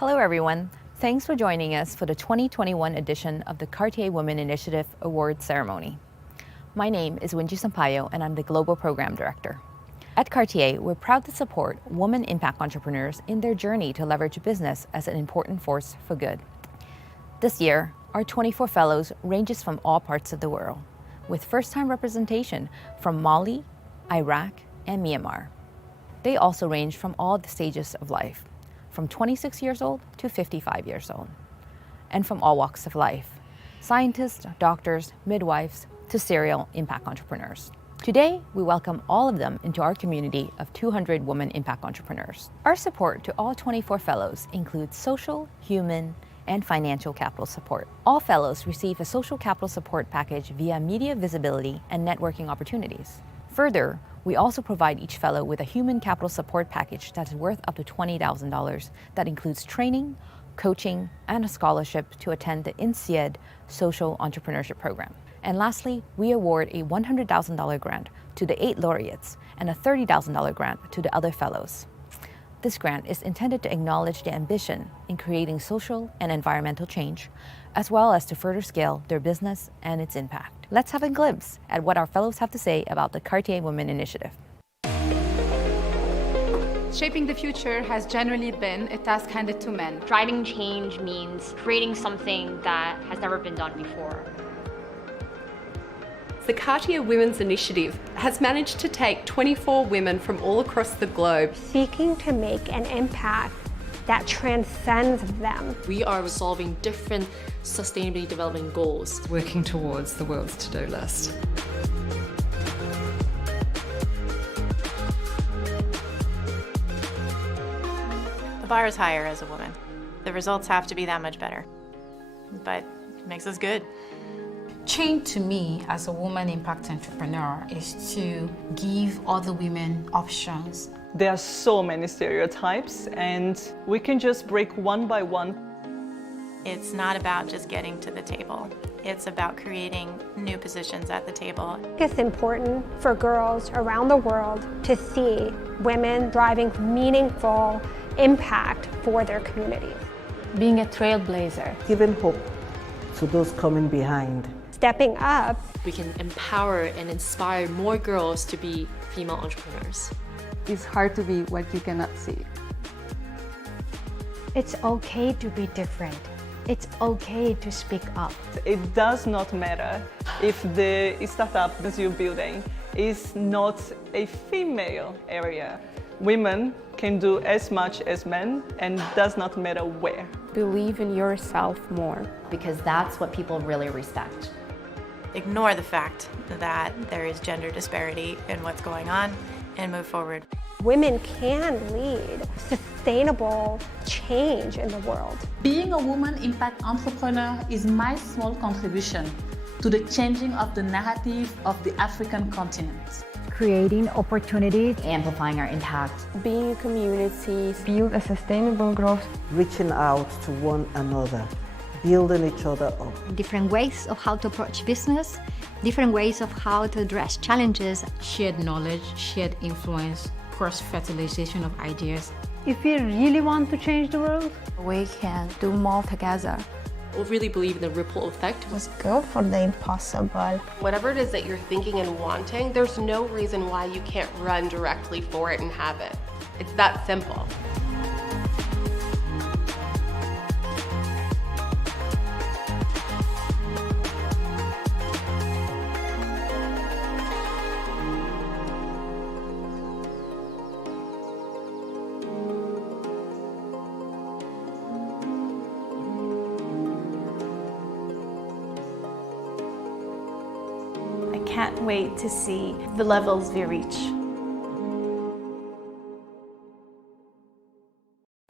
Hello everyone, thanks for joining us for the 2021 edition of the Cartier Women Initiative Award Ceremony. My name is Winji Sampaio and I'm the Global Program Director. At Cartier, we're proud to support women impact entrepreneurs in their journey to leverage business as an important force for good. This year, our 24 fellows ranges from all parts of the world, with first-time representation from Mali, Iraq, and Myanmar. They also range from all the stages of life, from 26 years old to 55 years old, and from all walks of life, scientists, doctors, midwives, to serial impact entrepreneurs. Today, we welcome all of them into our community of 200 women impact entrepreneurs. Our support to all 24 fellows includes social, human, and financial capital support. All fellows receive a social capital support package via media visibility and networking opportunities. Further, we also provide each fellow with a human capital support package that is worth up to $20,000 that includes training, coaching, and a scholarship to attend the INSEAD Social Entrepreneurship Program. And lastly, we award a $100,000 grant to the 8 laureates and a $30,000 grant to the other fellows. This grant is intended to acknowledge the ambition in creating social and environmental change, as well as to further scale their business and its impact. Let's have a glimpse at what our fellows have to say about the Cartier Women Initiative. Shaping the future has generally been a task handed to men. Driving change means creating something that has never been done before. The Cartier Women's Initiative has managed to take 24 women from all across the globe, seeking to make an impact that transcends them. We are resolving different sustainability development goals, working towards the world's to-do list. The bar is higher as a woman. The results have to be that much better, but it makes us good. Change to me as a woman impact entrepreneur is to give other women options. There are so many stereotypes and we can just break one by one. It's not about just getting to the table. It's about creating new positions at the table. It's important for girls around the world to see women driving meaningful impact for their communities. Being a trailblazer. Giving hope to those coming behind. Stepping up. We can empower and inspire more girls to be female entrepreneurs. It's hard to be what you cannot see. It's okay to be different. It's okay to speak up. It does not matter if the startup that you're building is not a female area. Women can do as much as men, and does not matter where. Believe in yourself more. Because that's what people really respect. Ignore the fact that there is gender disparity in what's going on and move forward. Women can lead sustainable change in the world. Being a woman impact entrepreneur is my small contribution to the changing of the narrative of the African continent. Creating opportunities, amplifying our impact, being a community, build a sustainable growth, reaching out to one another, building each other up. Different ways of how to approach business, different ways of how to address challenges. Shared knowledge, shared influence, cross-fertilization of ideas. If we really want to change the world, we can do more together. I really believe in the ripple effect. Let's go for the impossible. Whatever it is that you're thinking and wanting, there's no reason why you can't run directly for it and have it. It's that simple. Can't wait to see the levels we reach.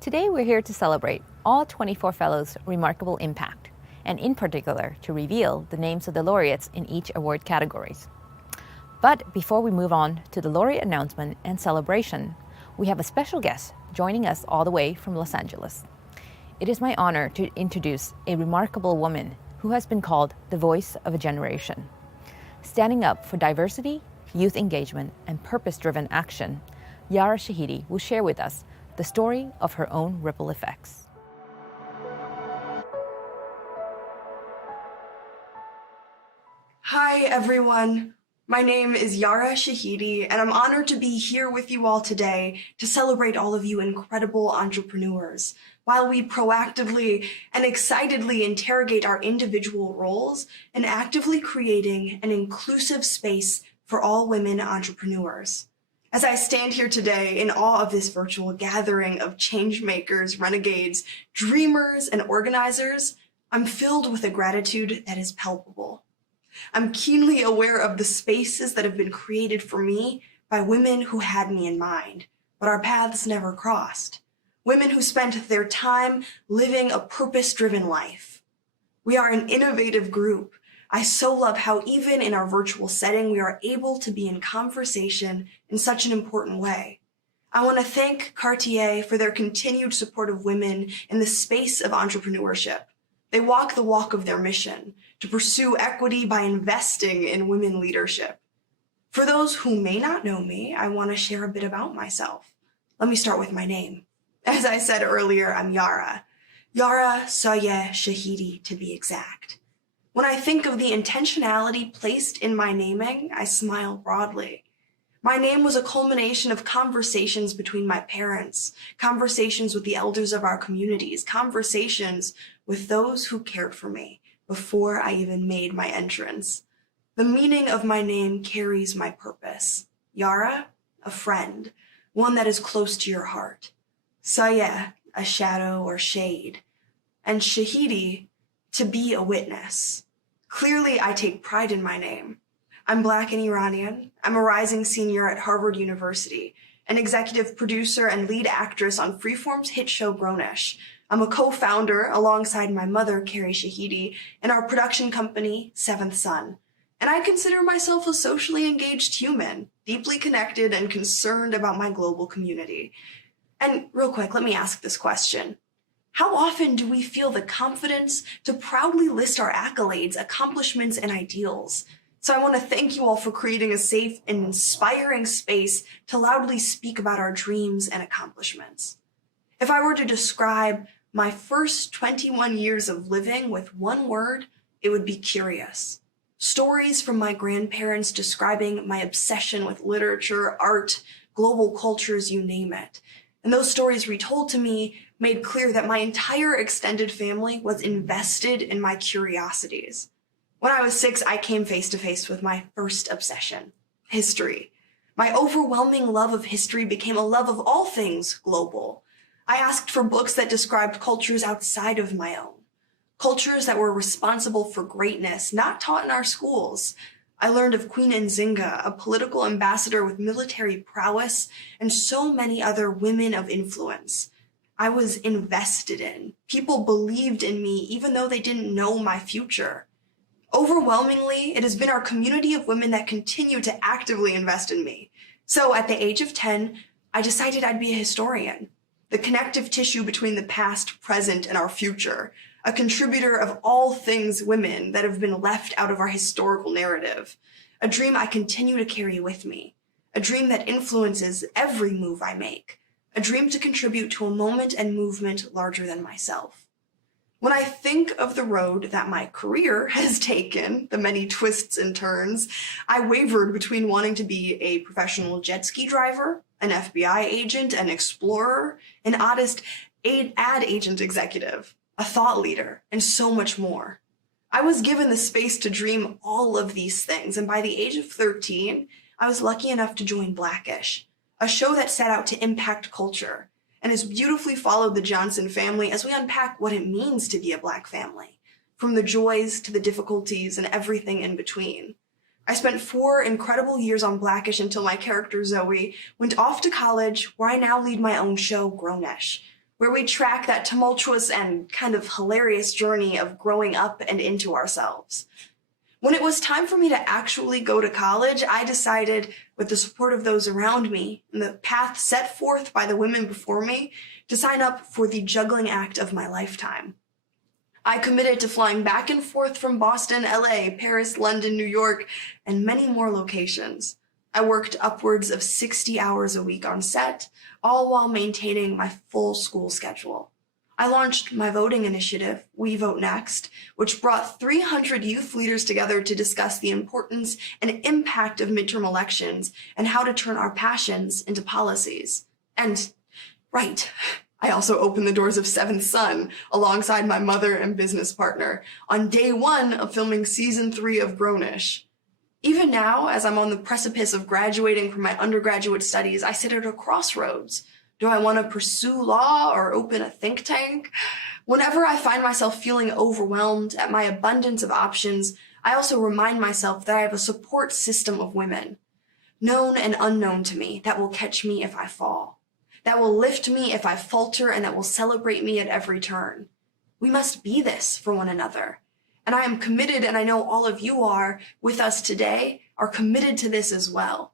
Today we're here to celebrate all 24 fellows' remarkable impact, and in particular to reveal the names of the laureates in each award categories. But before we move on to the laureate announcement and celebration, we have a special guest joining us all the way from Los Angeles. It is my honor to introduce a remarkable woman who has been called the voice of a generation. Standing up for diversity, youth engagement, and purpose-driven action, Yara Shahidi will share with us the story of her own ripple effects. Hi, everyone. My name is Yara Shahidi, and I'm honored to be here with you all today to celebrate all of you incredible entrepreneurs, while we proactively and excitedly interrogate our individual roles in actively creating an inclusive space for all women entrepreneurs. As I stand here today in awe of this virtual gathering of changemakers, renegades, dreamers, and organizers, I'm filled with a gratitude that is palpable. I'm keenly aware of the spaces that have been created for me by women who had me in mind, but our paths never crossed. Women who spent their time living a purpose-driven life. We are an innovative group. I so love how even in our virtual setting, we are able to be in conversation in such an important way. I want to thank Cartier for their continued support of women in the space of entrepreneurship. They walk the walk of their mission to pursue equity by investing in women leadership. For those who may not know me, I want to share a bit about myself. Let me start with my name. As I said earlier, I'm Yara. Yara Soye Shahidi, to be exact. When I think of the intentionality placed in my naming, I smile broadly. My name was a culmination of conversations between my parents, conversations with the elders of our communities, conversations with those who cared for me before I even made my entrance. The meaning of my name carries my purpose. Yara, a friend, one that is close to your heart. Sayeh, a shadow or shade. And Shahidi, to be a witness. Clearly, I take pride in my name. I'm Black and Iranian. I'm a rising senior at Harvard University, an executive producer and lead actress on Freeform's hit show Grownish. I'm a co-founder, alongside my mother, Carrie Shahidi, in our production company, Seventh Son. And I consider myself a socially engaged human, deeply connected and concerned about my global community. And real quick, let me ask this question. How often do we feel the confidence to proudly list our accolades, accomplishments, and ideals? So I want to thank you all for creating a safe and inspiring space to loudly speak about our dreams and accomplishments. If I were to describe my first 21 years of living with one word, it would be curious. Stories from my grandparents describing my obsession with literature, art, global cultures, you name it. And those stories retold to me made clear that my entire extended family was invested in my curiosities. When I was 6, I came face to face with my first obsession, history. My overwhelming love of history became a love of all things global. I asked for books that described cultures outside of my own, cultures that were responsible for greatness, not taught in our schools. I learned of Queen Nzinga, a political ambassador with military prowess, and so many other women of influence. I was invested in. People believed in me even though they didn't know my future. Overwhelmingly, it has been our community of women that continue to actively invest in me. So at the age of 10, I decided I'd be a historian, the connective tissue between the past, present, and our future, a contributor of all things women that have been left out of our historical narrative, a dream I continue to carry with me, a dream that influences every move I make, a dream to contribute to a moment and movement larger than myself. When I think of the road that my career has taken, the many twists and turns, I wavered between wanting to be a professional jet ski driver, an FBI agent, an explorer, an ad agent executive, a thought leader, and so much more. I was given the space to dream all of these things, and by the age of 13, I was lucky enough to join Blackish, a show that set out to impact culture, and has beautifully followed the Johnson family as we unpack what it means to be a Black family, from the joys to the difficulties and everything in between. I spent 4 incredible years on Blackish until my character Zoe went off to college, where I now lead my own show, Grownish, where we track that tumultuous and kind of hilarious journey of growing up and into ourselves. When it was time for me to actually go to college, I decided, with the support of those around me and the path set forth by the women before me, to sign up for the juggling act of my lifetime. I committed to flying back and forth from Boston, LA, Paris, London, New York, and many more locations. I worked upwards of 60 hours a week on set, all while maintaining my full school schedule. I launched my voting initiative, We Vote Next, which brought 300 youth leaders together to discuss the importance and impact of midterm elections and how to turn our passions into policies. And, right, I also opened the doors of Seventh Son alongside my mother and business partner on day 1 of filming season 3 of Grownish. Even now, as I'm on the precipice of graduating from my undergraduate studies, I sit at a crossroads. Do I want to pursue law or open a think tank? Whenever I find myself feeling overwhelmed at my abundance of options, I also remind myself that I have a support system of women, known and unknown to me, that will catch me if I fall, that will lift me if I falter, and that will celebrate me at every turn. We must be this for one another. And I am committed, and I know all of you are with us today, are committed to this as well.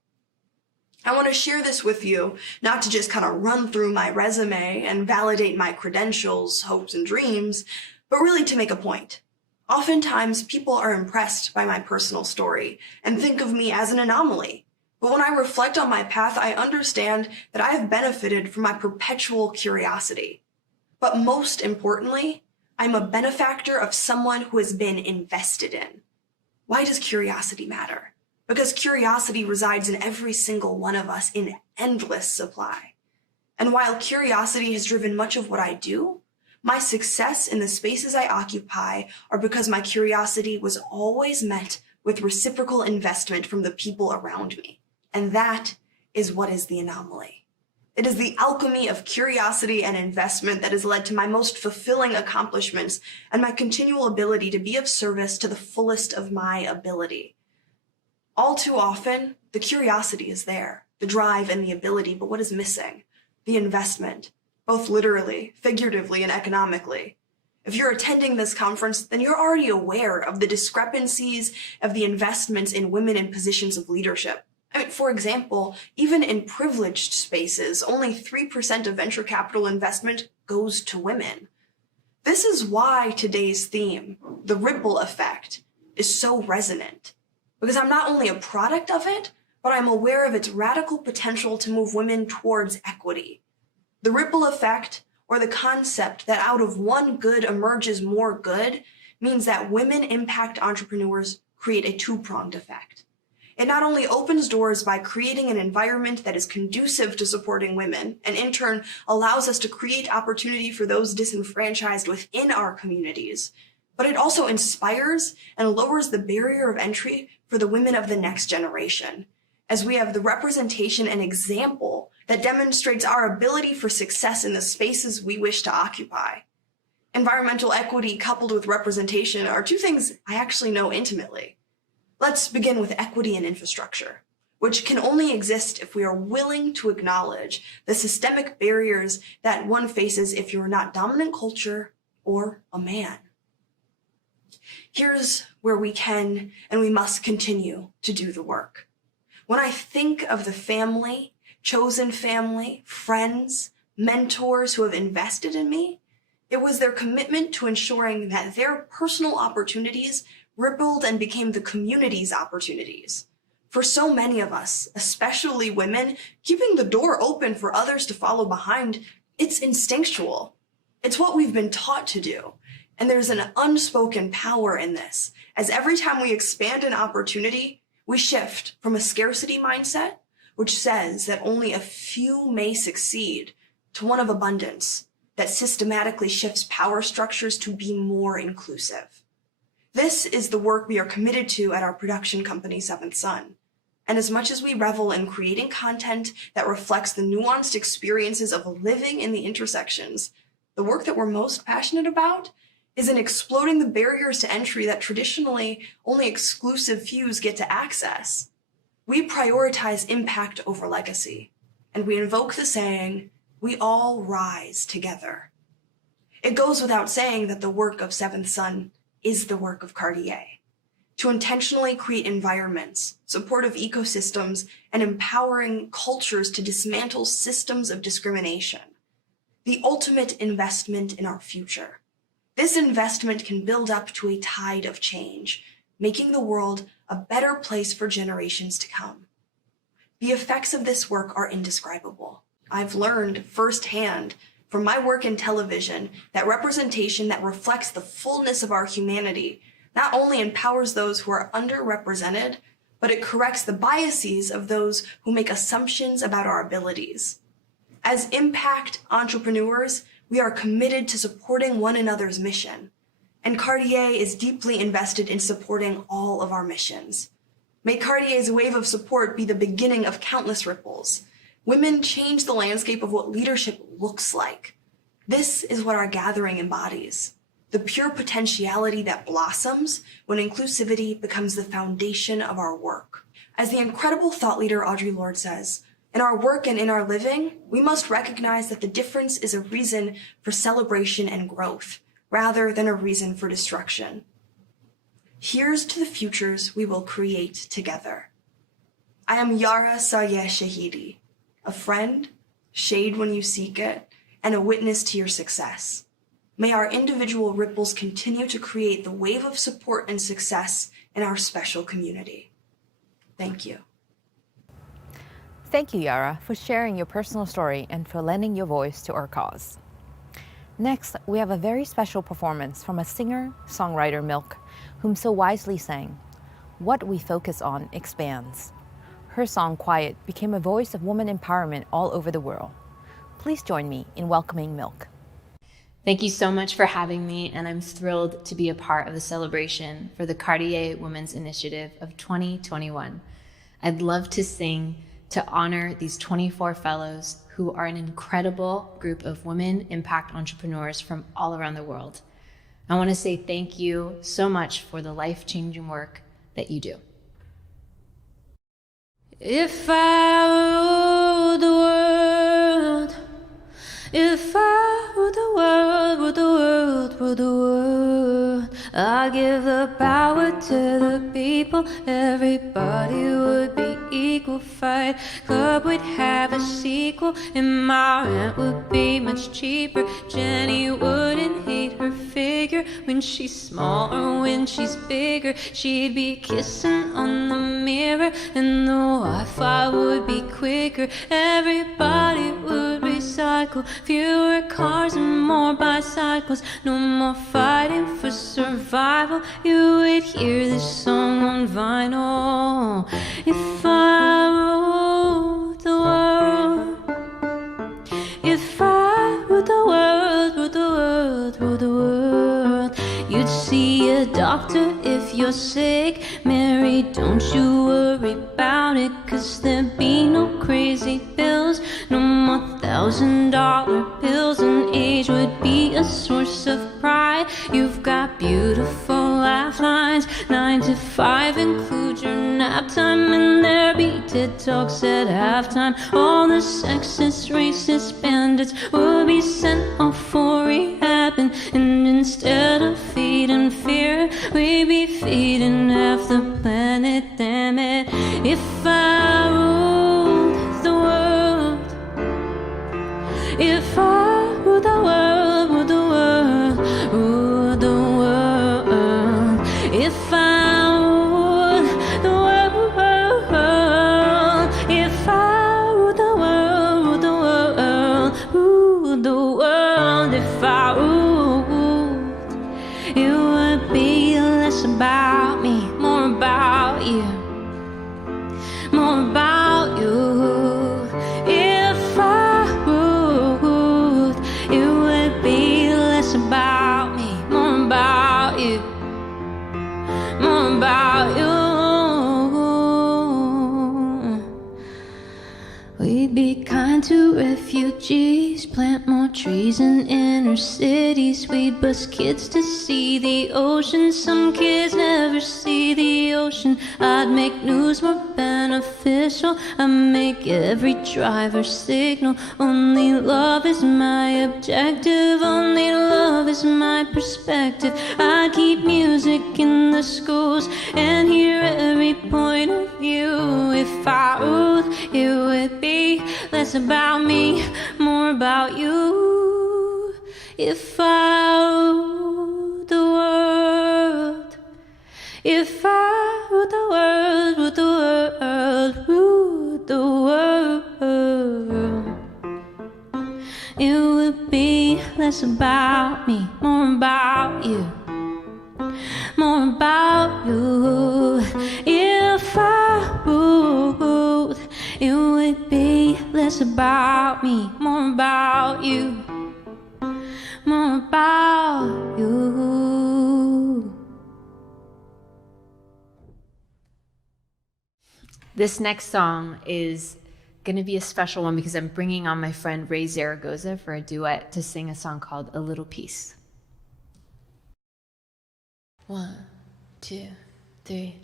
I want to share this with you, not to just kind of run through my resume and validate my credentials, hopes, and dreams, but really to make a point. Oftentimes, people are impressed by my personal story and think of me as an anomaly. But when I reflect on my path, I understand that I have benefited from my perpetual curiosity. But most importantly, I'm a benefactor of someone who has been invested in. Why does curiosity matter? Because curiosity resides in every single one of us in endless supply. And while curiosity has driven much of what I do, my success in the spaces I occupy are because my curiosity was always met with reciprocal investment from the people around me. And that is what is the anomaly. It is the alchemy of curiosity and investment that has led to my most fulfilling accomplishments and my continual ability to be of service to the fullest of my ability. All too often, the curiosity is there, the drive and the ability, but what is missing? The investment, both literally, figuratively, and economically. If you're attending this conference, then you're already aware of the discrepancies of the investments in women in positions of leadership. I mean, for example, even in privileged spaces, only 3% of venture capital investment goes to women. This is why today's theme, the ripple effect, is so resonant. Because I'm not only a product of it, but I'm aware of its radical potential to move women towards equity. The ripple effect, or the concept that out of one good emerges more good, means that women impact entrepreneurs create a two-pronged effect. It not only opens doors by creating an environment that is conducive to supporting women, and in turn allows us to create opportunity for those disenfranchised within our communities, but it also inspires and lowers the barrier of entry for the women of the next generation, as we have the representation and example that demonstrates our ability for success in the spaces we wish to occupy. Environmental equity coupled with representation are two things I actually know intimately. Let's begin with equity and infrastructure, which can only exist if we are willing to acknowledge the systemic barriers that one faces if you're not dominant culture or a man. Here's where we can and we must continue to do the work. When I think of the family, chosen family, friends, mentors who have invested in me, it was their commitment to ensuring that their personal opportunities rippled and became the community's opportunities. For so many of us, especially women, keeping the door open for others to follow behind, it's instinctual. It's what we've been taught to do. And there's an unspoken power in this, as every time we expand an opportunity, we shift from a scarcity mindset, which says that only a few may succeed, to one of abundance that systematically shifts power structures to be more inclusive. This is the work we are committed to at our production company, Seventh Son. And as much as we revel in creating content that reflects the nuanced experiences of living in the intersections, the work that we're most passionate about is in exploding the barriers to entry that traditionally only exclusive few get to access. We prioritize impact over legacy, and we invoke the saying, we all rise together. It goes without saying that the work of Seventh Son is the work of Cartier, to intentionally create environments, supportive ecosystems, and empowering cultures to dismantle systems of discrimination. The ultimate investment in our future. This investment can build up to a tide of change, making the world a better place for generations to come. The effects of this work are indescribable. I've learned firsthand from my work in television that representation that reflects the fullness of our humanity not only empowers those who are underrepresented, but it corrects the biases of those who make assumptions about our abilities. As impact entrepreneurs, we are committed to supporting one another's mission, and Cartier is deeply invested in supporting all of our missions. May Cartier's wave of support be the beginning of countless ripples. Women change the landscape of what leadership looks like. This is what our gathering embodies, the pure potentiality that blossoms when inclusivity becomes the foundation of our work. As the incredible thought leader Audre Lorde says, in our work and in our living, we must recognize that the difference is a reason for celebration and growth, rather than a reason for destruction. Here's to the futures we will create together. I am Yara Shahidi, a friend, shade when you seek it, and a witness to your success. May our individual ripples continue to create the wave of support and success in our special community. Thank you. Thank you, Yara, for sharing your personal story and for lending your voice to our cause. Next, we have a very special performance from a singer-songwriter, Milk, whom so wisely sang, "What we focus on expands." Her song, Quiet, became a voice of woman empowerment all over the world. Please join me in welcoming Milk. Thank you so much for having me, and I'm thrilled to be a part of the celebration for the Cartier Women's Initiative of 2021. I'd love to sing to honor these 24 fellows who are an incredible group of women impact entrepreneurs from all around the world. I want to say thank you so much for the life-changing work that you do. If I ruled the world, if I ruled the world, ruled the world, ruled the world, I give the power to the people, everybody would be equal. Fight Club would have a sequel, and my rent would be much cheaper. Jenny wouldn't hate her figure when she's small or when she's bigger. She'd be kissing on the mirror, and the Wi-Fi would be quicker. Everybody would recycle, fewer cars and more bicycles. No more fighting for survival. You would hear this song on vinyl. If I ruled the world, if I ruled the world, ruled the world, ruled the world, you'd see a doctor if you're sick. Mary, don't you worry about it, 'cause there'd be no crazy bills, no more $1,000 pills, and age would be a source of pride. You've got beautiful lifelines, 9 to 5, include your nap time, and there'll be TED Talks at halftime. All the sexist, racist bandits will be sent off for rehabbing, and instead of feeding fear, we'd be feeding half the planet. Damn it, if I ruled the world, if I ruled the world, ruled the world, ruled the world, if I ruled the world, if I ruled the world, ruled the world, ruled the world, if I ruled, it would be less about me, more about you, more about you. If I ruled, it would be less about me, more about you, more about you. We'd be kind to refugees, plant more trees in inner cities. We'd bus kids to see the ocean, some kids never see the ocean. I'd make news more beneficial, I'd make every driver signal. Only love is my objective, only love is my perspective. I'd keep music in the schools and hear every point of view. If I ruled, it would be less about me, more about you. If I ruled the world, if I ruled the world, ruled the world, ruled the world, it would be be less about me, more about you, more about you. If I ruled, it would be less about me, more about you, more about you. This next song is going to be a special one because I'm bringing on my friend Ray Zaragoza for a duet to sing a song called A Little Piece. 1, 2, 3.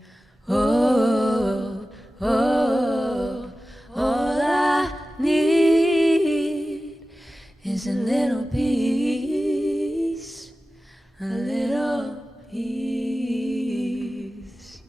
Oh, oh, all I need is a little piece, a little piece.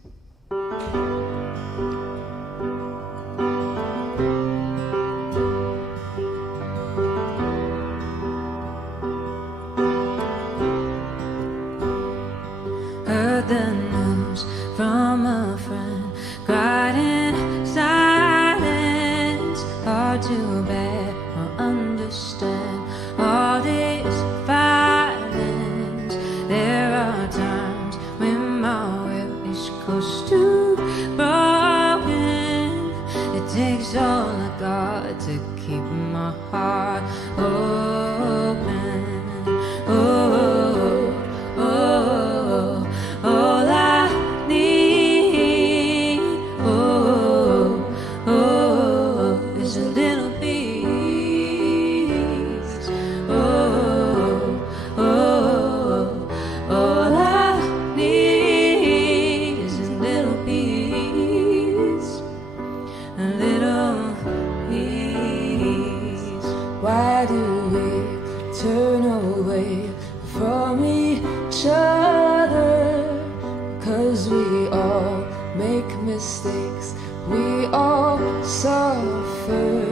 Heard the news from a friend, cried in silence, hard to bear or understand all this violence. There are times when my will is close to broken. It takes all I got to keep my heart open. All I need, is a little piece. All I need is a little piece, a little piece. Why do we turn away from each other? 'Cause we all make mistakes, we all suffer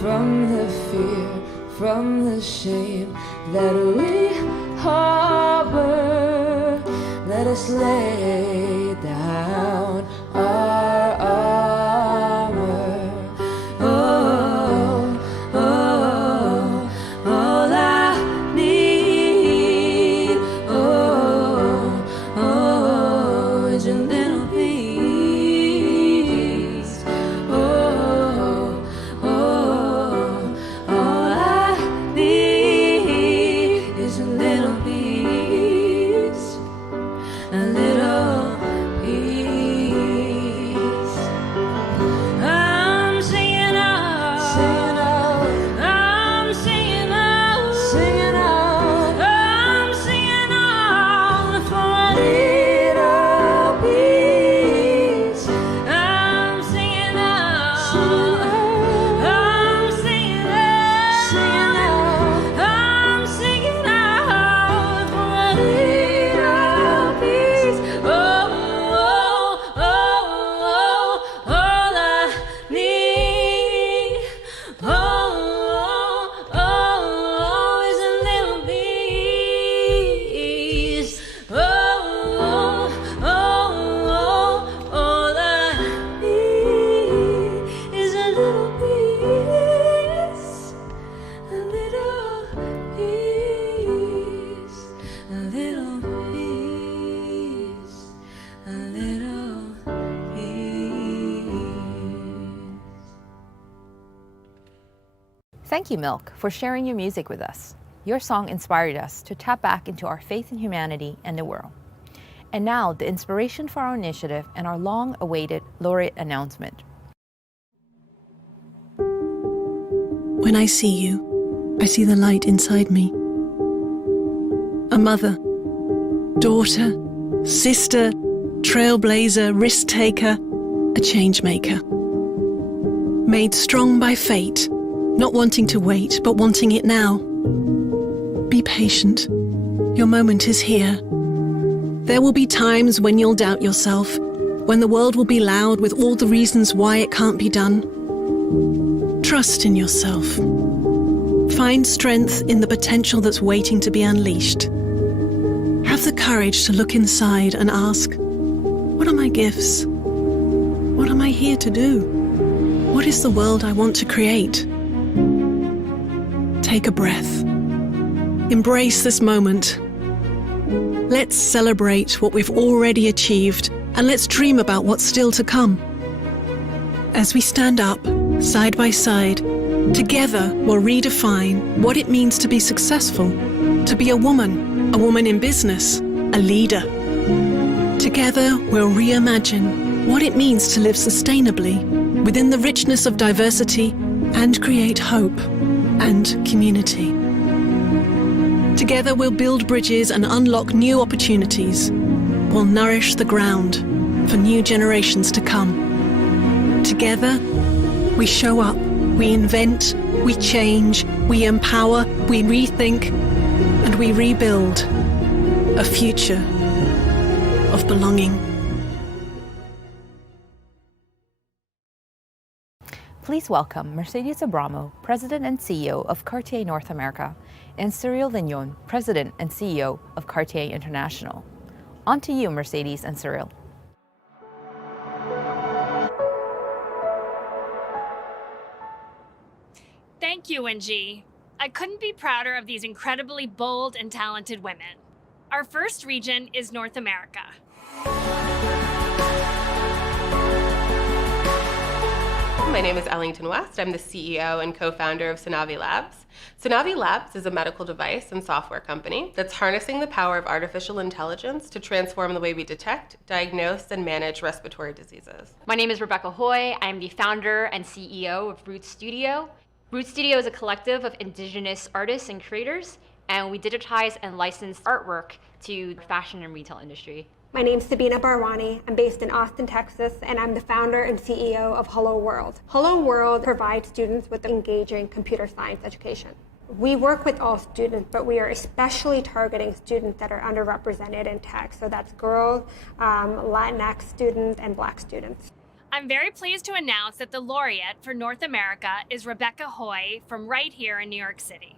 from the fear, from the shame that we harbor. Let us lay down our armor. All I need, is a little piece. All I need is a little piece, a little piece. I'm singing out, I'm singing out, I'm singing out for a little piece. I'm singing out, I'm singing out, I'm singing out for a little piece. All I need, is a little piece. All I need is a little piece, a little piece, a little piece, a little piece. Thank you, Milk, for sharing your music with us. Your song inspired us to tap back into our faith in humanity and the world. And now, the inspiration for our initiative and our long-awaited laureate announcement. When I see you, I see the light inside me. A mother, daughter, sister, trailblazer, risk taker, a change maker. Made strong by fate, not wanting to wait, but wanting it now. Be patient. Your moment is here. There will be times when you'll doubt yourself, when the world will be loud with all the reasons why it can't be done. Trust in yourself. Find strength in the potential that's waiting to be unleashed. Have the courage to look inside and ask, what are my gifts? What am I here to do? What is the world I want to create? Take a breath. Embrace this moment. Let's celebrate what we've already achieved, and let's dream about what's still to come. As we stand up, side by side, together we'll redefine what it means to be successful, to be a woman in business, a leader. Together we'll reimagine what it means to live sustainably within the richness of diversity and create hope and community. Together we'll build bridges and unlock new opportunities. We'll nourish the ground for new generations to come. Together, we show up, we invent, we change, we empower, we rethink, and we rebuild a future of belonging. Please welcome Mercedes Abramo, President and CEO of Cartier North America, and Cyril Lignon, President and CEO of Cartier International. On to you, Mercedes and Cyril. Thank you, Wenji. I couldn't be prouder of these incredibly bold and talented women. Our first region is North America. My name is Ellington West. I'm the CEO and co-founder of Synavi Labs. Synavi Labs is a medical device and software company that's harnessing the power of artificial intelligence to transform the way we detect, diagnose, and manage respiratory diseases. My name is Rebecca Hoy. I'm the founder and CEO of Root Studio. Root Studio is a collective of indigenous artists and creators, and we digitize and license artwork to the fashion and retail industry. My name's Sabina Barwani. I'm based in Austin, Texas, and I'm the founder and CEO of Hello World. Hello World provides students with engaging computer science education. We work with all students, but we are especially targeting students that are underrepresented in tech. So that's girls, Latinx students, and Black students. I'm very pleased to announce that the laureate for North America is Rebecca Hoy from right here in New York City.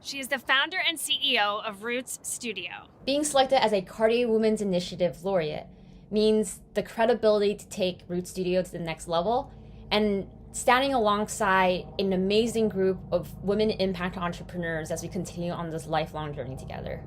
She is the founder and CEO of Roots Studio. Being selected as a Cartier Women's Initiative laureate means the credibility to take Root Studio to the next level and standing alongside an amazing group of women impact entrepreneurs as we continue on this lifelong journey together.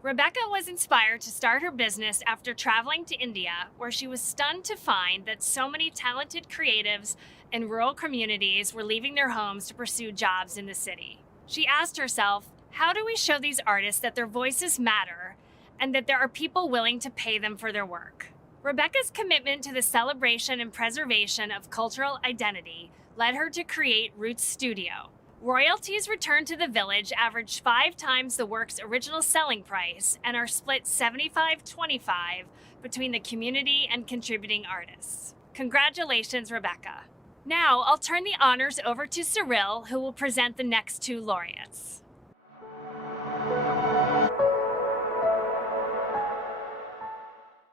Rebecca was inspired to start her business after traveling to India, where she was stunned to find that so many talented creatives in rural communities were leaving their homes to pursue jobs in the city. She asked herself, how do we show these artists that their voices matter and that there are people willing to pay them for their work? Rebecca's commitment to the celebration and preservation of cultural identity led her to create Roots Studio. Royalties returned to the village average 5 times the work's original selling price and are split 75-25 between the community and contributing artists. Congratulations, Rebecca. Now I'll turn the honors over to Cyril, who will present the next 2 laureates.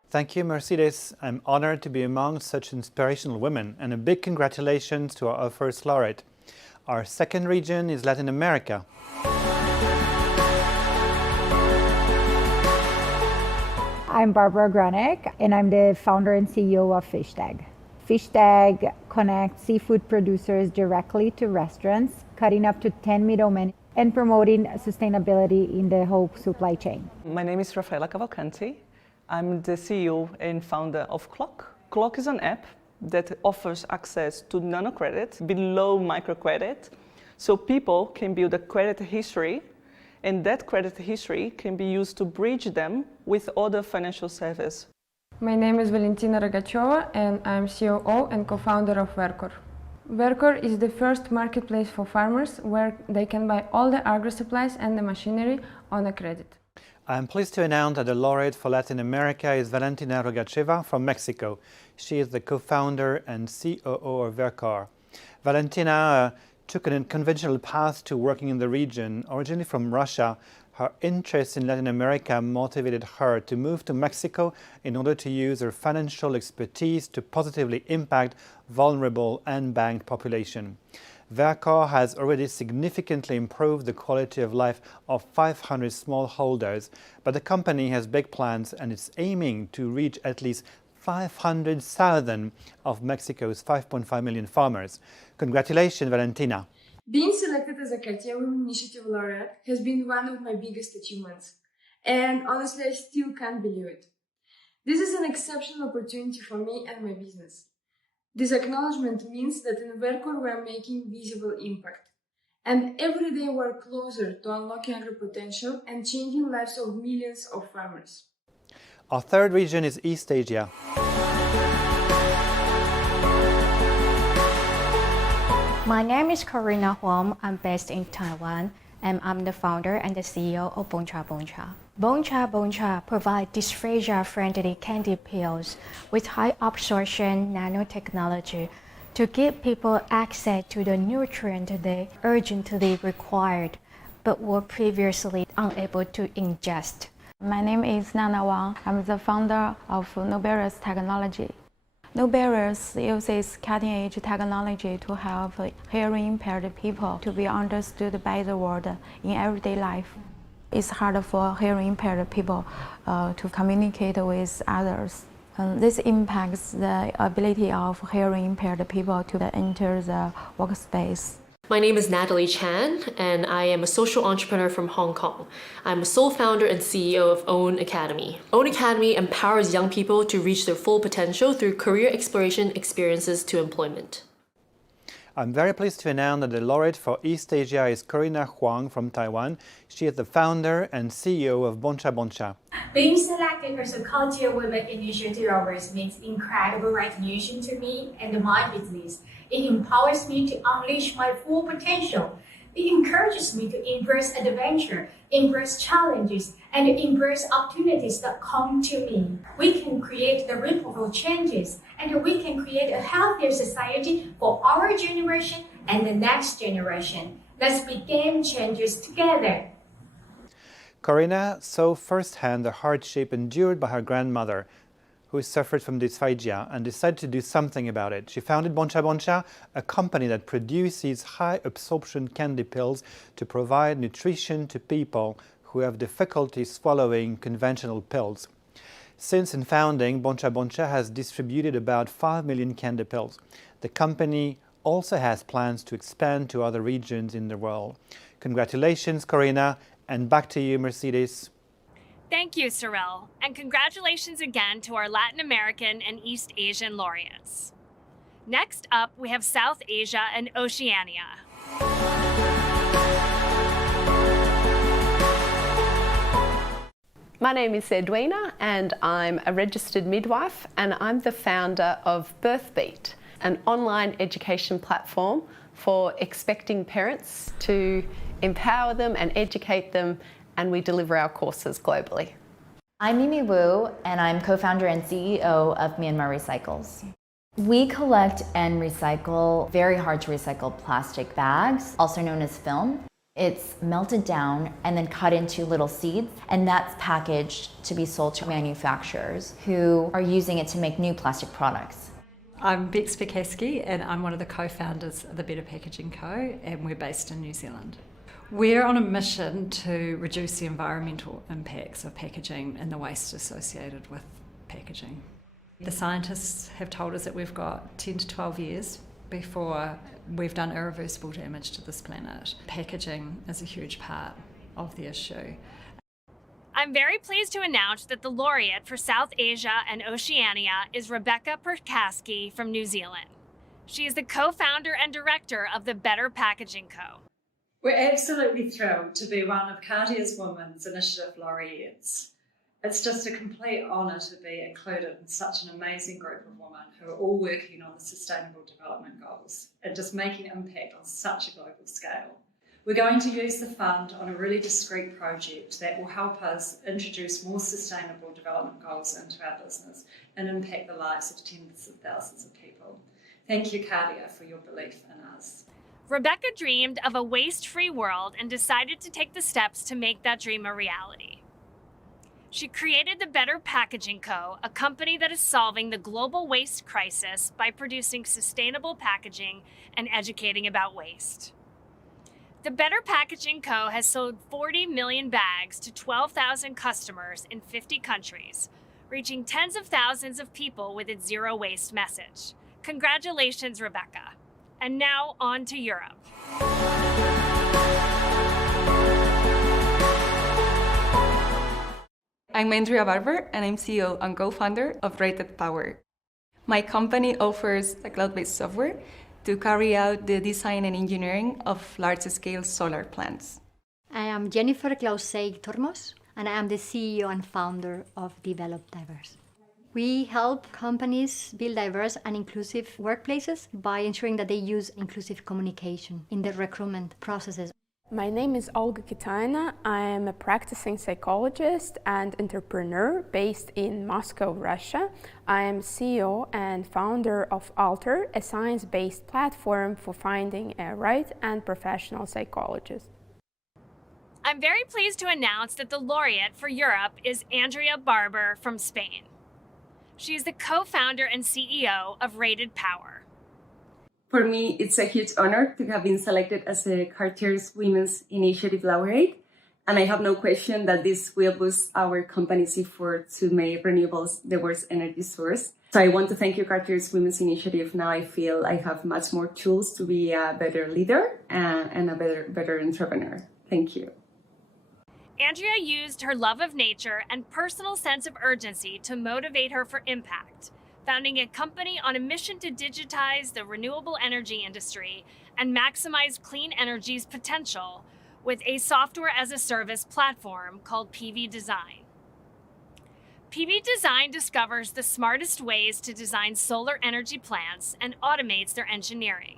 Thank you, Mercedes. I'm honored to be among such inspirational women, and a big congratulations to our first laureate. Our second region is Latin America. I'm Barbara Granick, and I'm the founder and CEO of FishTag. FishTag connects seafood producers directly to restaurants, cutting up to 10 middlemen and promoting sustainability in the whole supply chain. My name is Rafaela Cavalcanti. I'm the CEO and founder of Clock. Clock is an app that offers access to nano-credit below microcredit, so people can build a credit history, and that credit history can be used to bridge them with other financial services. My name is Valentina Rogachova, and I'm COO and co-founder of Verkor. Verkor is the first marketplace for farmers where they can buy all the agro supplies and the machinery on a credit. I'm pleased to announce that the laureate for Latin America is Valentina Rogacheva from Mexico. She is the co-founder and COO of Verkor. Valentina took an unconventional path to working in the region. Originally from Russia, her interest in Latin America motivated her to move to Mexico in order to use her financial expertise to positively impact vulnerable and banked population. Verkor has already significantly improved the quality of life of 500 smallholders, but the company has big plans and is aiming to reach at least 500,000 of Mexico's 5.5 million farmers. Congratulations, Valentina. Being selected as a Cartier Women Initiative laureate has been one of my biggest achievements, and honestly, I still can't believe it. This is an exceptional opportunity for me and my business. This acknowledgement means that in Verkor we are making visible impact, and every day we're closer to unlocking agri potential and changing lives of millions of farmers. Our third region is East Asia. My name is Karina Huang. I'm based in Taiwan, and I'm the founder and the CEO of Boncha Boncha. Boncha Boncha provides dysphagia-friendly candy pills with high absorption nanotechnology to give people access to the nutrient they urgently required but were previously unable to ingest. My name is Nana Wang. I'm the founder of No Barriers Technology. No Barriers uses cutting-edge technology to help hearing-impaired people to be understood by the world in everyday life. It's hard for hearing-impaired people to communicate with others. This impacts the ability of hearing-impaired people to enter the workspace. My name is Natalie Chan, and I am a social entrepreneur from Hong Kong. I'm a sole founder and CEO of Own Academy. Own Academy empowers young people to reach their full potential through career exploration experiences to employment. I'm very pleased to announce that the laureate for East Asia is Karina Huang from Taiwan. She is the founder and CEO of Boncha Boncha. Being selected as a Cartier Women Initiative laureate means incredible recognition to me and my business. It empowers me to unleash my full potential. It encourages me to embrace adventure, embrace challenges, and embrace opportunities that come to me. We can create the ripple changes, and we can create a healthier society for our generation and the next generation. Let's be game changers together. Karina saw firsthand the hardship endured by her grandmother, who suffered from dysphagia, and decided to do something about it. She founded Boncha Boncha, a company that produces high-absorption candy pills to provide nutrition to people who have difficulty swallowing conventional pills. Since its founding, Boncha Boncha has distributed about 5 million candy pills. The company also has plans to expand to other regions in the world. Congratulations, Karina, and back to you, Mercedes. Thank you, Cyril, and congratulations again to our Latin American and East Asian laureates. Next up, we have South Asia and Oceania. My name is Edwina, and I'm a registered midwife, and I'm the founder of BirthBeat, an online education platform for expecting parents to empower them and educate them, and we deliver our courses globally. I'm Mimi Wu, and I'm co-founder and CEO of Myanmar Recycles. We collect and recycle very hard to recycle plastic bags, also known as film. It's melted down and then cut into little seeds, and that's packaged to be sold to manufacturers who are using it to make new plastic products. I'm Bex Pekeski, and I'm one of the co-founders of the Better Packaging Co., and we're based in New Zealand. We're on a mission to reduce the environmental impacts of packaging and the waste associated with packaging. The scientists have told us that we've got 10 to 12 years before we've done irreversible damage to this planet. Packaging is a huge part of the issue. I'm very pleased to announce that the laureate for South Asia and Oceania is Rebecca Perkaski from New Zealand. She is the co-founder and director of the Better Packaging Co. We're absolutely thrilled to be one of Cartier's Women's Initiative laureates. It's just a complete honour to be included in such an amazing group of women who are all working on the Sustainable Development Goals and just making impact on such a global scale. We're going to use the fund on a really discrete project that will help us introduce more sustainable development goals into our business and impact the lives of tens of thousands of people. Thank you, Cartier, for your belief in us. Rebecca dreamed of a waste-free world and decided to take the steps to make that dream a reality. She created the Better Packaging Co., a company that is solving the global waste crisis by producing sustainable packaging and educating about waste. The Better Packaging Co. has sold 40 million bags to 12,000 customers in 50 countries, reaching tens of thousands of people with its zero waste message. Congratulations, Rebecca. And now on to Europe. I'm Andrea Barber, and I'm CEO and co-founder of Rated Power. My company offers a cloud-based software to carry out the design and engineering of large-scale solar plants. I am Jennifer Klausseig-Tormos, and I am the CEO and founder of Develop Diverse. We help companies build diverse and inclusive workplaces by ensuring that they use inclusive communication in their recruitment processes. My name is Olga Kitaina. I am a practicing psychologist and entrepreneur based in Moscow, Russia. I am CEO and founder of Alter, a science-based platform for finding a right and professional psychologist. I'm very pleased to announce that the laureate for Europe is Andrea Barber from Spain. She is the co-founder and CEO of Rated Power. For me, it's a huge honor to have been selected as a Cartier's Women's Initiative Laureate, and I have no question that this will boost our company's effort to make renewables the world's energy source. So I want to thank you, Cartier's Women's Initiative. Now I feel I have much more tools to be a better leader and a better entrepreneur. Thank you. Andrea used her love of nature and personal sense of urgency to motivate her for impact, founding a company on a mission to digitize the renewable energy industry and maximize clean energy's potential with a software-as-a-service platform called PV Design. PV Design discovers the smartest ways to design solar energy plants and automates their engineering.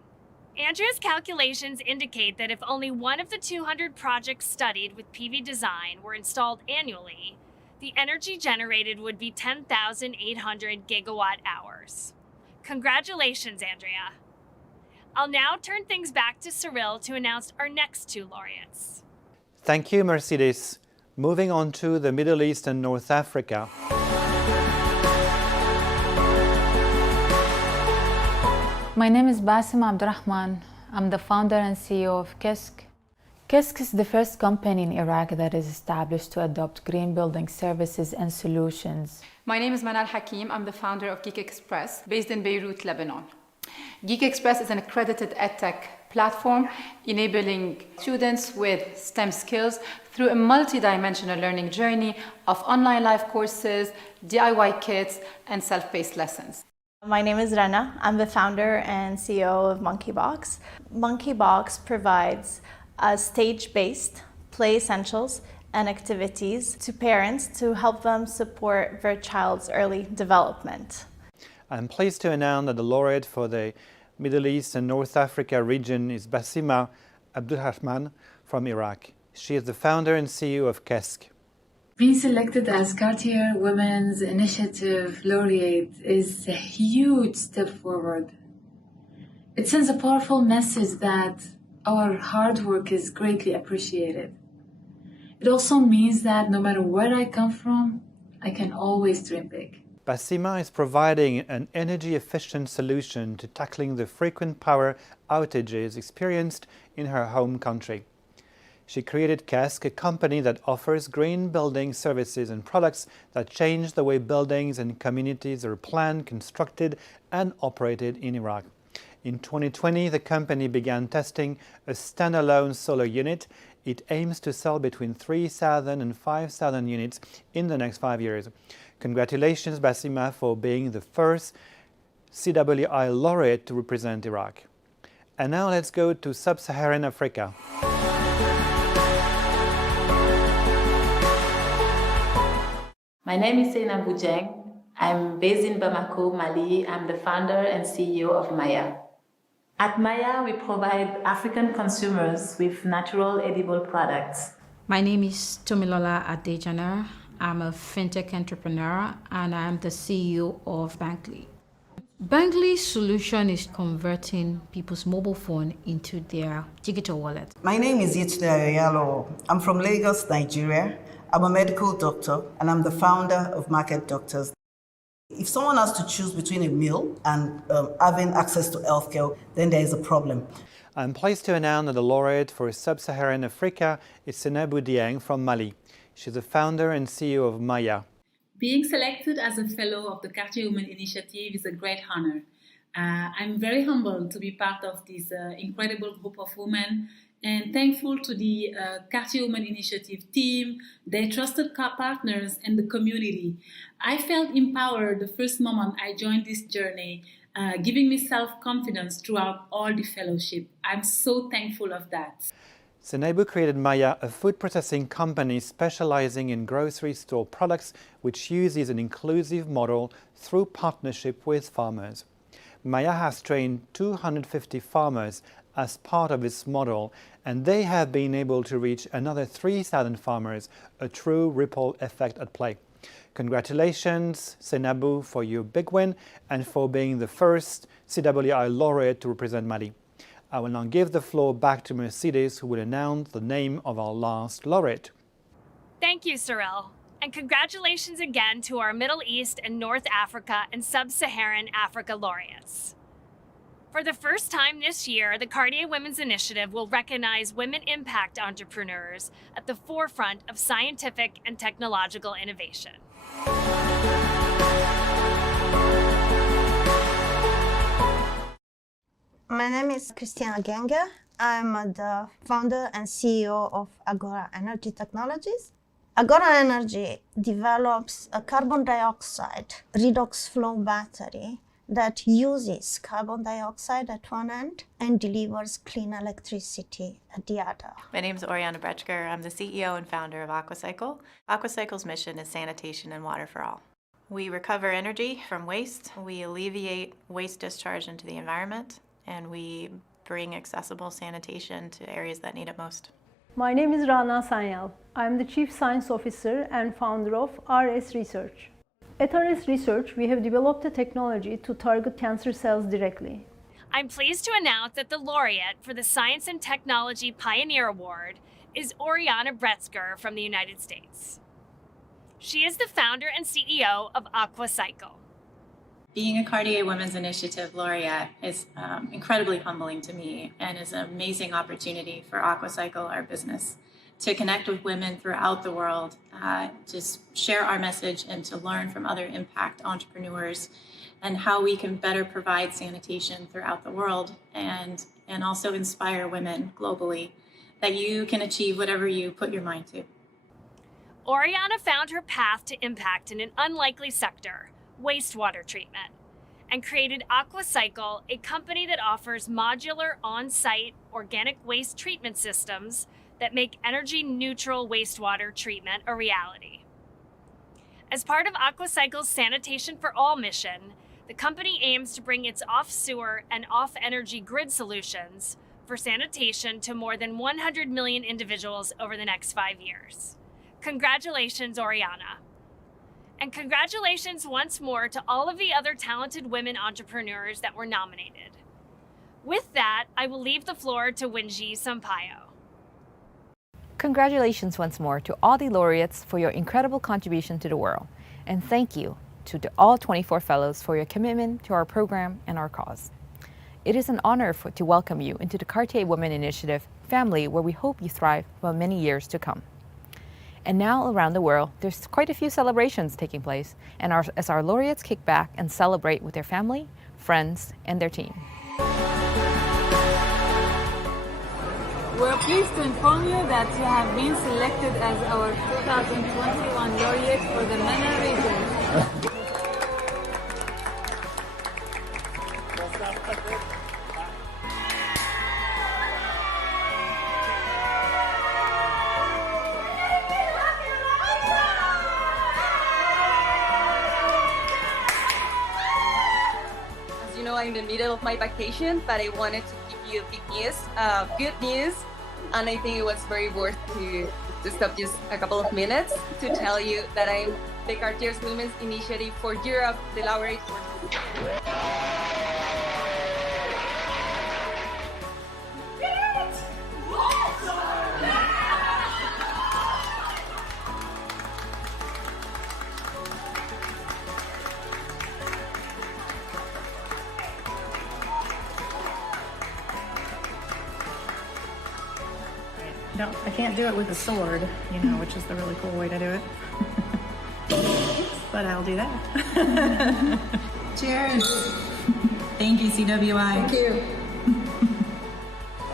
Andrea's calculations indicate that if only one of the 200 projects studied with PV Design were installed annually, the energy generated would be 10,800 gigawatt hours. Congratulations, Andrea. I'll now turn things back to Cyril to announce our next two laureates. Thank you, Mercedes. Moving on to the Middle East and North Africa. My name is Basim Abdurrahman. I'm the founder and CEO of Kesk. Kesk is the first company in Iraq that is established to adopt green building services and solutions. My name is Manal Hakim. I'm the founder of Geek Express, based in Beirut, Lebanon. Geek Express is an accredited edtech platform enabling students with STEM skills through a multi-dimensional learning journey of online live courses, DIY kits, and self-paced lessons. My name is Rana. I'm the founder and CEO of Monkeybox. Monkeybox provides stage-based play essentials and activities to parents to help them support their child's early development. I'm pleased to announce that the laureate for the Middle East and North Africa region is Basima Abdulrahman from Iraq. She is the founder and CEO of Kesk. Being selected as Cartier Women's Initiative Laureate is a huge step forward. It sends a powerful message that our hard work is greatly appreciated. It also means that no matter where I come from, I can always dream big. Basima is providing an energy-efficient solution to tackling the frequent power outages experienced in her home country. She created Kesk, a company that offers green building services and products that change the way buildings and communities are planned, constructed, and operated in Iraq. In 2020, the company began testing a standalone solar unit. It aims to sell between 3,000 and 5,000 units in the next 5 years. Congratulations, Basima, for being the first CWI laureate to represent Iraq. And now let's go to Sub-Saharan Africa. My name is Seina Boujeng. I'm based in Bamako, Mali. I'm the founder and CEO of Maya. At Maya, we provide African consumers with natural edible products. My name is Tomilola Adejana. I'm a fintech entrepreneur and I'm the CEO of Bankly. Bankly's solution is converting people's mobile phone into their digital wallet. My name is Yetunde Ayoyalo. I'm from Lagos, Nigeria. I'm a medical doctor and I'm the founder of Market Doctors. If someone has to choose between a meal and having access to healthcare, then there is a problem. I'm pleased to announce that the laureate for Sub-Saharan Africa is Seynabou Dieng from Mali. She's the founder and CEO of Maya. Being selected as a fellow of the Cartier Women Initiative is a great honor. I'm very humbled to be part of this incredible group of women and thankful to the Cartier Women Initiative team, their trusted partners, and the community. I felt empowered the first moment I joined this journey, giving me self-confidence throughout all the fellowship. I'm so thankful of that. Senabu created Maya, a food processing company specializing in grocery store products, which uses an inclusive model through partnership with farmers. Maya has trained 250 farmers as part of its model, and they have been able to reach another 3,000 farmers, a true ripple effect at play. Congratulations, Senabu, for your big win and for being the first CWI laureate to represent Mali. I will now give the floor back to Mercedes, who will announce the name of our last laureate. Thank you, Cyril. And congratulations again to our Middle East and North Africa and Sub-Saharan Africa laureates. For the first time this year, the Cartier Women's Initiative will recognize women impact entrepreneurs at the forefront of scientific and technological innovation. My name is Christina Genge. I'm the founder and CEO of Agora Energy Technologies. Agora Energy develops a carbon dioxide redox flow battery that uses carbon dioxide at one end and delivers clean electricity at the other. My name is Oriana Bretschker. I'm the CEO and founder of AquaCycle. AquaCycle's mission is sanitation and water for all. We recover energy from waste, we alleviate waste discharge into the environment, and we bring accessible sanitation to areas that need it most. My name is Rana Sanyal. I'm the Chief Science Officer and founder of RS Research. At RS Research, we have developed a technology to target cancer cells directly. I'm pleased to announce that the laureate for the Science and Technology Pioneer Award is Oriana Bretschker from the United States. She is the founder and CEO of AquaCycle. Being a Cartier Women's Initiative laureate is incredibly humbling to me and is an amazing opportunity for AquaCycle, our business, to connect with women throughout the world, to share our message and to learn from other impact entrepreneurs and how we can better provide sanitation throughout the world and also inspire women globally that you can achieve whatever you put your mind to. Oriana found her path to impact in an unlikely sector, wastewater treatment, and created AquaCycle, a company that offers modular on-site organic waste treatment systems that make energy-neutral wastewater treatment a reality. As part of AquaCycle's Sanitation for All mission, the company aims to bring its off-sewer and off-energy grid solutions for sanitation to more than 100 million individuals over the next 5 years. Congratulations, Oriana. And congratulations once more to all of the other talented women entrepreneurs that were nominated. With that, I will leave the floor to Wenji Sampaio. Congratulations once more to all the laureates for your incredible contribution to the world. And thank you to all 24 fellows for your commitment to our program and our cause. It is an honor to welcome you into the Cartier Women Initiative family, where we hope you thrive for many years to come. And now around the world, there's quite a few celebrations taking place, and as our laureates kick back and celebrate with their family, friends, and their team. We're pleased to inform you that you have been selected as our 2021 laureate for the MENA region. In the middle of my vacation, but I wanted to give you good news, and I think it was very worth to stop just a couple of minutes to tell you that I'm the Cartier's Women's Initiative for Europe, the laureate for I can't do it with a sword, which is the really cool way to do it. But I'll do that. Cheers. Thank you, CWI. Thank you.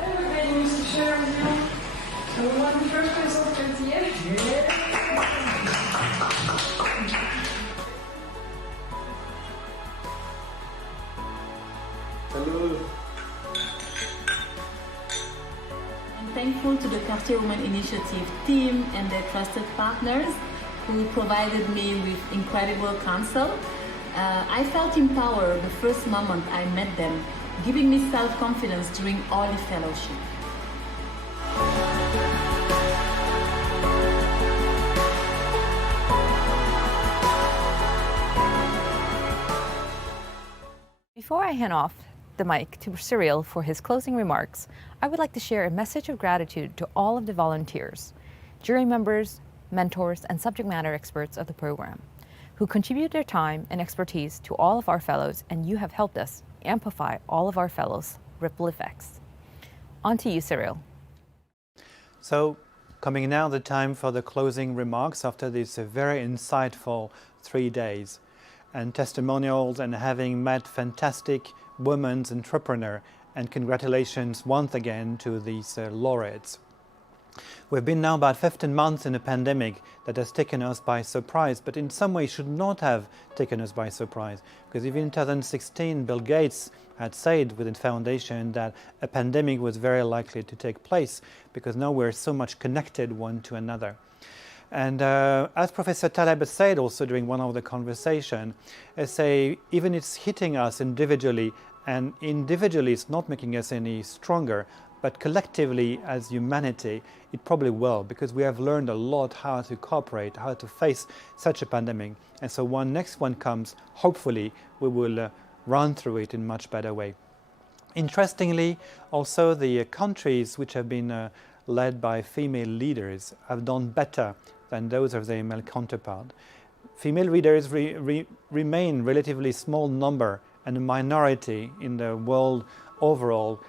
Everybody wants to share with you. So we want the first place of Cartier. Hello. I'm thankful to the Cartier Women Initiative team and their trusted partners who provided me with incredible counsel. I felt empowered the first moment I met them, giving me self-confidence during all the fellowship. Before I hand off the mic to Cyril for his closing remarks, I would like to share a message of gratitude to all of the volunteers, jury members, mentors, and subject matter experts of the program, who contribute their time and expertise to all of our fellows, and you have helped us amplify all of our fellows' ripple effects. On to you, Cyril. So, coming now the time for the closing remarks after this very insightful 3 days and testimonials and having met fantastic women entrepreneurs, and congratulations once again to these laureates. We've been now about 15 months in a pandemic that has taken us by surprise, but in some ways should not have taken us by surprise, because even in 2016 Bill Gates had said within Foundation that a pandemic was very likely to take place because now we're so much connected one to another. And as Professor Taleb said also during one of the conversations, even it's hitting us individually, and individually it's not making us any stronger, but collectively as humanity it probably will, because we have learned a lot how to cooperate, how to face such a pandemic. And so when next one comes, hopefully we will run through it in a much better way. Interestingly, also the countries which have been led by female leaders have done better than those of their male counterpart. Female leaders remain relatively small number and a minority in the world overall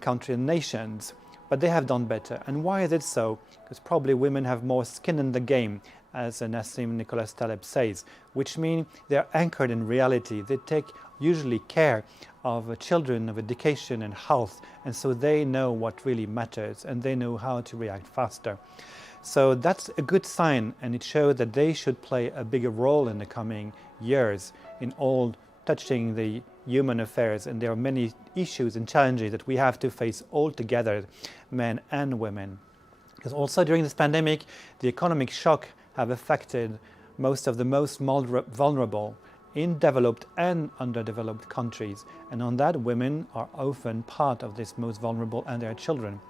country and nations, but they have done better. And why is it so? Because probably women have more skin in the game, as Nassim Nicholas Taleb says, which means they're anchored in reality. They take usually care of children, of education and health, and so they know what really matters and they know how to react faster. So that's a good sign, and it shows that they should play a bigger role in the coming years in all touching the human affairs, and there are many issues and challenges that we have to face all together, men and women. Because also during this pandemic, the economic shock have affected most of the most vulnerable in developed and underdeveloped countries, and on that women are often part of this most vulnerable and their children.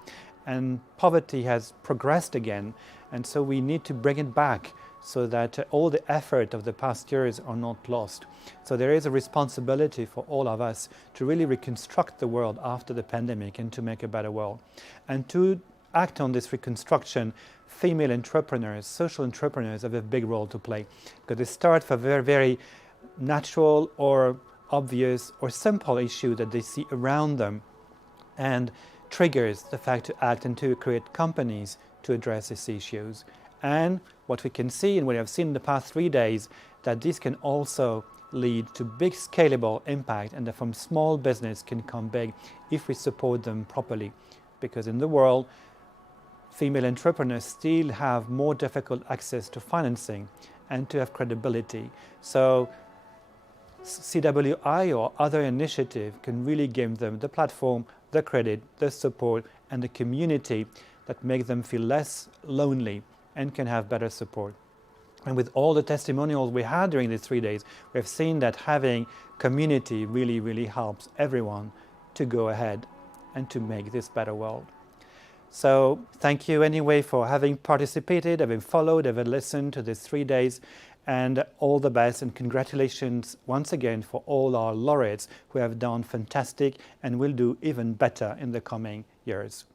And poverty has progressed again, and so we need to bring it back so that all the effort of the past years are not lost. So there is a responsibility for all of us to really reconstruct the world after the pandemic and to make a better world. And to act on this reconstruction, female entrepreneurs, social entrepreneurs have a big role to play, because they start for very, very natural or obvious or simple issue that they see around them, and triggers the fact to act and to create companies to address these issues. And what we can see, and what we have seen in the past 3 days, that this can also lead to big scalable impact, and that from small business can come big if we support them properly. Because in the world, female entrepreneurs still have more difficult access to financing and to have credibility. So CWI or other initiative can really give them the platform, the credit, the support, and the community that make them feel less lonely and can have better support. And with all the testimonials we had during these 3 days, we've seen that having community really, really helps everyone to go ahead and to make this better world. So thank you anyway for having participated, having followed, having listened to these 3 days, and all the best, and congratulations once again for all our laureates who have done fantastic and will do even better in the coming years.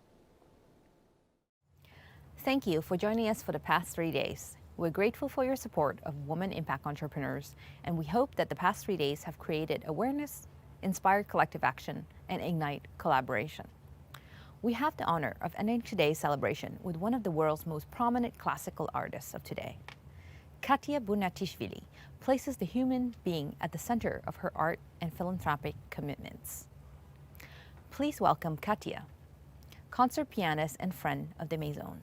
Thank you for joining us for the past 3 days. We're grateful for your support of Women Impact Entrepreneurs, and we hope that the past 3 days have created awareness, inspired collective action, and ignite collaboration. We have the honor of ending today's celebration with one of the world's most prominent classical artists of today. Katia Bunatishvili places the human being at the center of her art and philanthropic commitments. Please welcome Katia, concert pianist and friend of the Maison.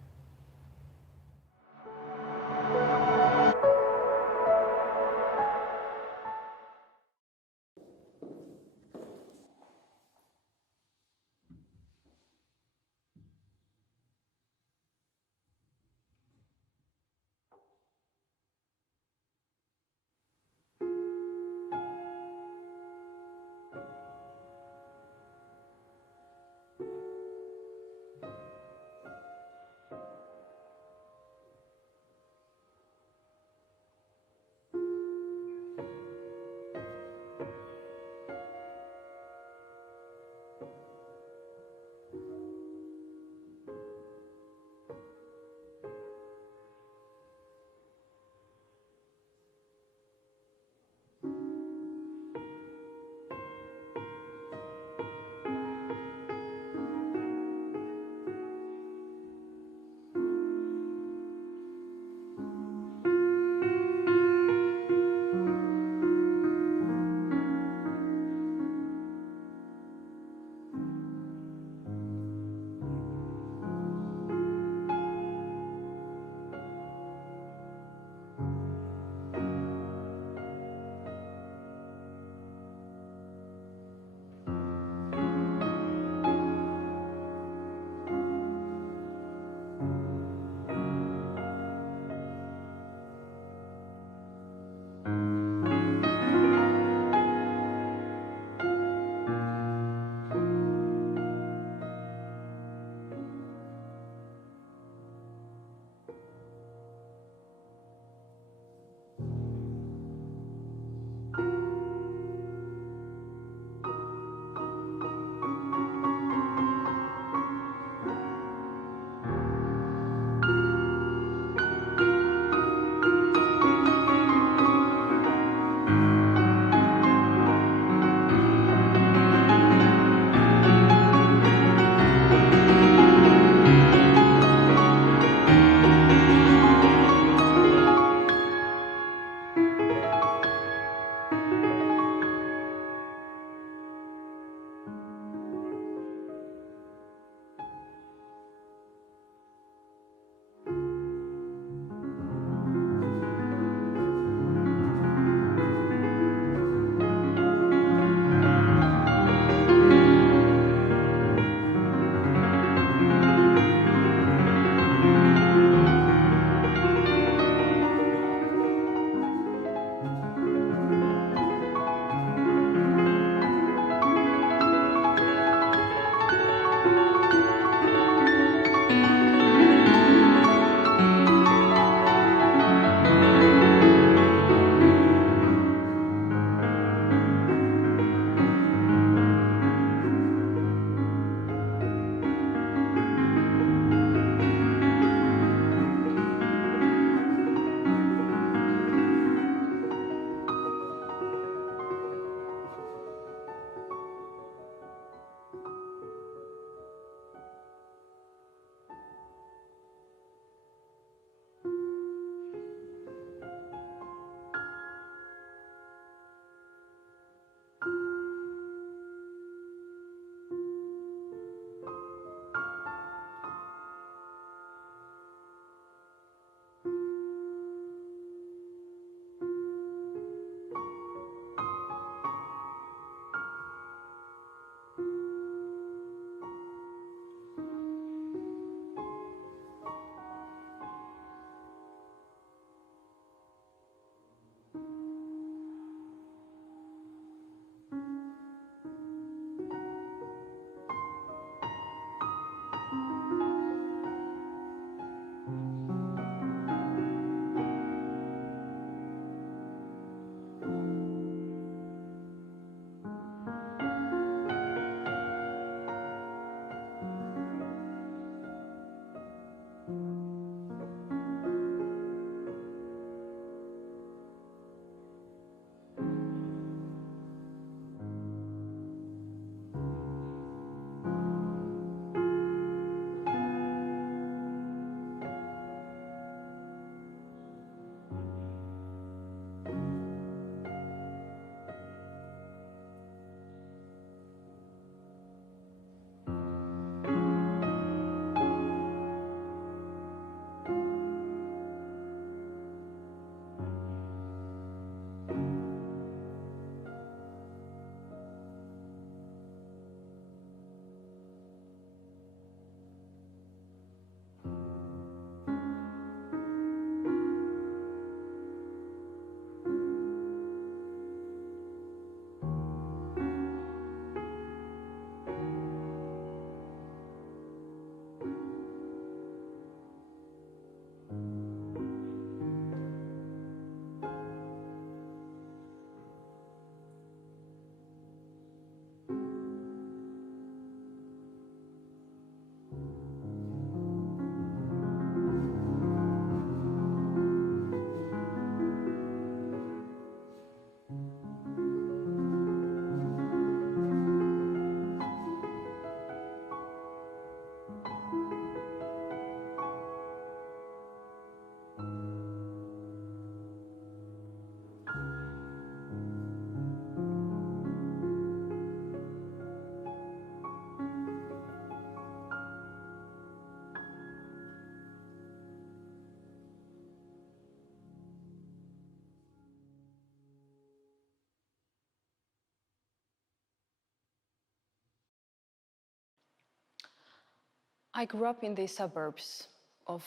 I grew up in the suburbs of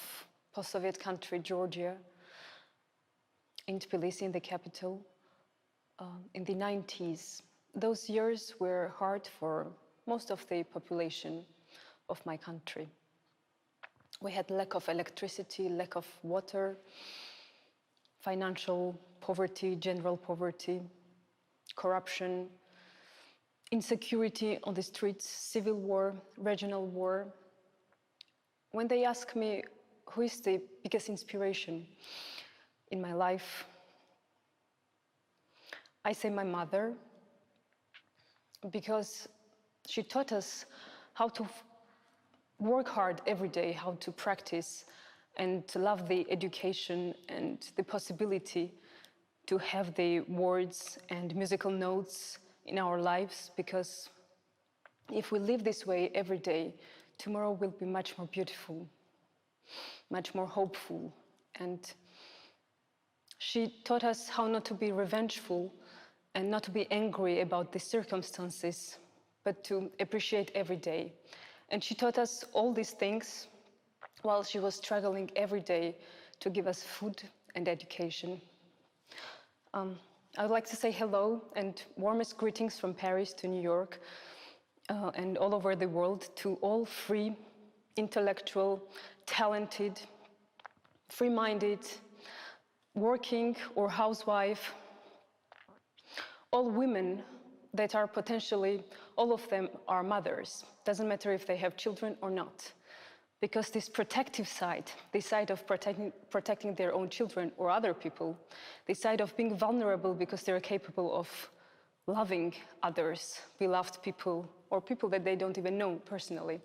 post-Soviet country, Georgia, in Tbilisi, in the capital, in the 90s. Those years were hard for most of the population of my country. We had lack of electricity, lack of water, financial poverty, general poverty, corruption, insecurity on the streets, civil war, regional war. When they ask me who is the biggest inspiration in my life, I say my mother, because she taught us how to work hard every day, how to practice and to love the education and the possibility to have the words and musical notes in our lives, because if we live this way every day, tomorrow will be much more beautiful, much more hopeful. And she taught us how not to be revengeful and not to be angry about the circumstances, but to appreciate every day. And she taught us all these things while she was struggling every day to give us food and education. I would like to say hello and warmest greetings from Paris to New York and all over the world to all free, intellectual, talented, free-minded, working or housewife, all women that are potentially, all of them are mothers. Doesn't matter if they have children or not. Because this protective side, the side of protecting their own children or other people, the side of being vulnerable because they're capable of loving others, beloved people, or people that they don't even know personally.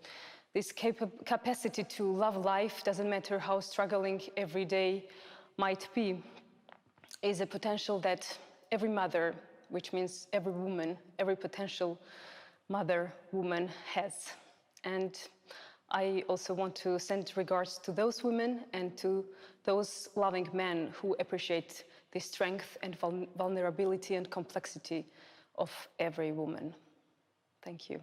This capacity to love life, doesn't matter how struggling every day might be, is a potential that every mother, which means every woman, every potential mother, woman has. And I also want to send regards to those women and to those loving men who appreciate the strength and vulnerability and complexity of every woman. Thank you.